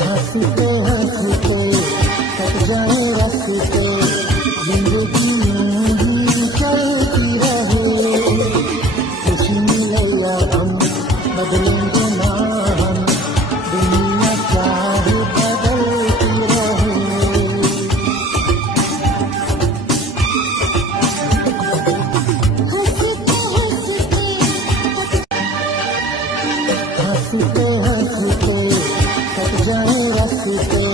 हंसते हंसते कट जाए रास्ते, जिंदगी यूं ही चलती रहे। खुशी मिले या गम बदलेंगे ना हम, दुनिया चाहे बदलती रहे। हंसते हंसते कट जाए रास्ते,